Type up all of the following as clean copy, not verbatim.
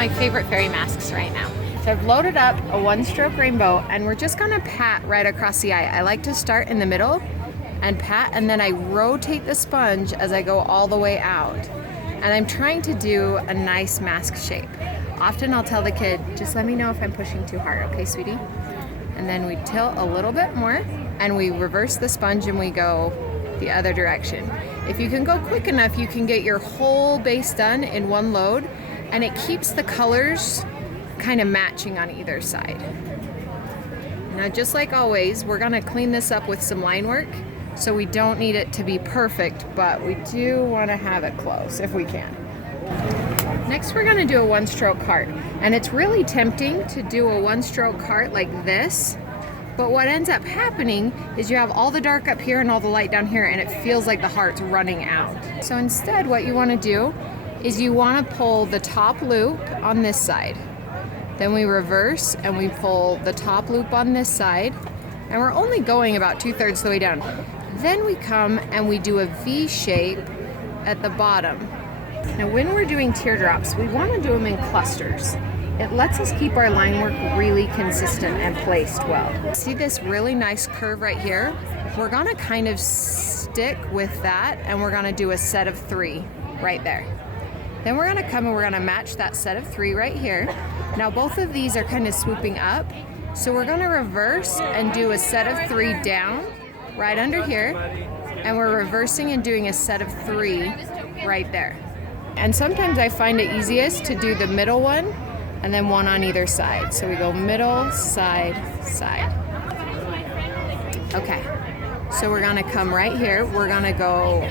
my favorite fairy masks right now. So I've loaded up a one-stroke rainbow, and we're just gonna pat right across the eye. I like to start in the middle and pat, and then I rotate the sponge as I go all the way out. And I'm trying to do a nice mask shape. Often I'll tell the kid, just let me know if I'm pushing too hard, okay, sweetie? And then we tilt a little bit more, and we reverse the sponge and we go the other direction. If you can go quick enough, you can get your whole base done in one load, and it keeps the colors kind of matching on either side. Now, just like always, we're gonna clean this up with some line work, so we don't need it to be perfect, but we do wanna have it close if we can. Next, we're gonna do a one-stroke heart, and it's really tempting to do a one-stroke heart like this, but what ends up happening is you have all the dark up here and all the light down here, and it feels like the heart's running out. So instead, what you wanna do is you wanna pull the top loop on this side. Then we reverse and we pull the top loop on this side, and we're only going about 2/3 the way down. Then we come and we do a V shape at the bottom. Now when we're doing teardrops, we want to do them in clusters. It lets us keep our line work really consistent and placed well. See this really nice curve right here? We're gonna kind of stick with that, and we're gonna do a set of 3 right there. Then we're gonna come and we're gonna match that set of 3 right here. Now both of these are kind of swooping up, so we're gonna reverse and do a set of 3 down right under here, and we're reversing and doing a set of 3 right there. And sometimes I find it easiest to do the middle one and then one on either side. So we go middle, side, side. Okay, so we're gonna come right here. We're gonna go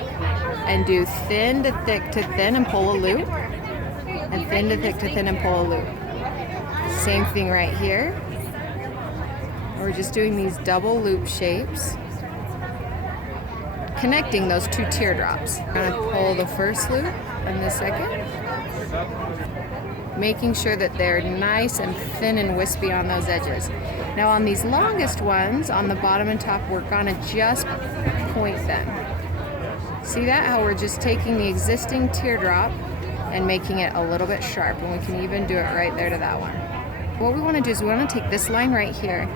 and do thin to thick to thin and pull a loop, and thin to thick to thin and pull a loop. Same thing right here. We're just doing these double loop shapes, connecting those 2 teardrops. I'm gonna pull the first loop and the second, making sure that they're nice and thin and wispy on those edges. Now on these longest ones, on the bottom and top, we're gonna just point them. See that? How we're just taking the existing teardrop and making it a little bit sharp, and we can even do it right there to that one. What we wanna do is we wanna take this line right here,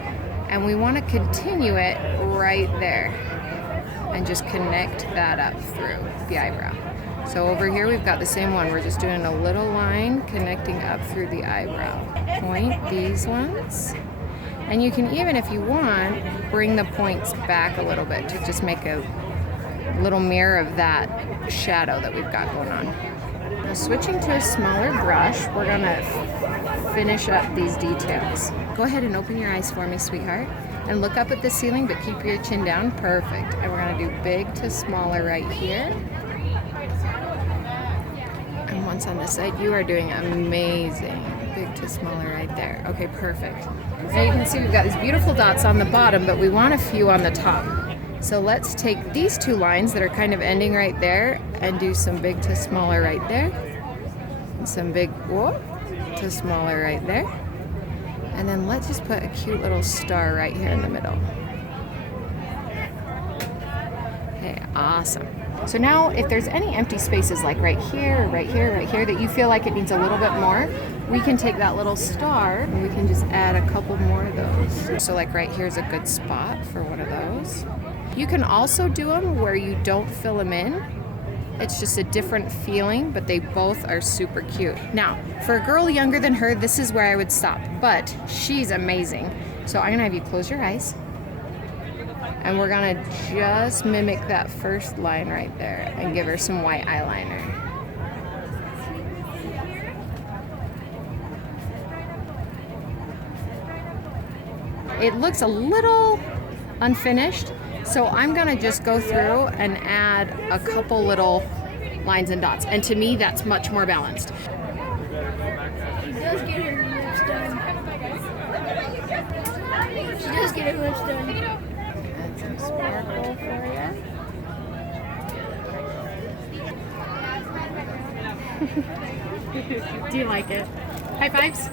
and we wanna continue it right there, and just connect that up through the eyebrow. So over here we've got the same one. We're just doing a little line connecting up through the eyebrow. Point these ones. And you can even, if you want, bring the points back a little bit to just make a little mirror of that shadow that we've got going on. Now switching to a smaller brush, we're gonna finish up these details. Go ahead and open your eyes for me, sweetheart. And look up at the ceiling, but keep your chin down. Perfect. And we're gonna do big to smaller right here. And once on this side, you are doing amazing. Big to smaller right there. Okay, perfect. Now you can see we've got these beautiful dots on the bottom, but we want a few on the top. So let's take these 2 lines that are kind of ending right there and do some big to smaller right there. And some big whoop to smaller right there. And then let's just put a cute little star right here in the middle. Okay, awesome. So now if there's any empty spaces like right here, right here, right here, that you feel like it needs a little bit more, we can take that little star and we can just add a couple more of those. So like right here's a good spot for one of those. You can also do them where you don't fill them in. It's just a different feeling, but they both are super cute. Now, for a girl younger than her, this is where I would stop, but she's amazing. So I'm gonna have you close your eyes, and we're gonna just mimic that first line right there and give her some white eyeliner. It looks a little unfinished, so I'm gonna just go through and add a couple little lines and dots. And to me, that's much more balanced. She does get her lips done. She does get her lips done. Add some sparkle for you. Do you like it? High fives?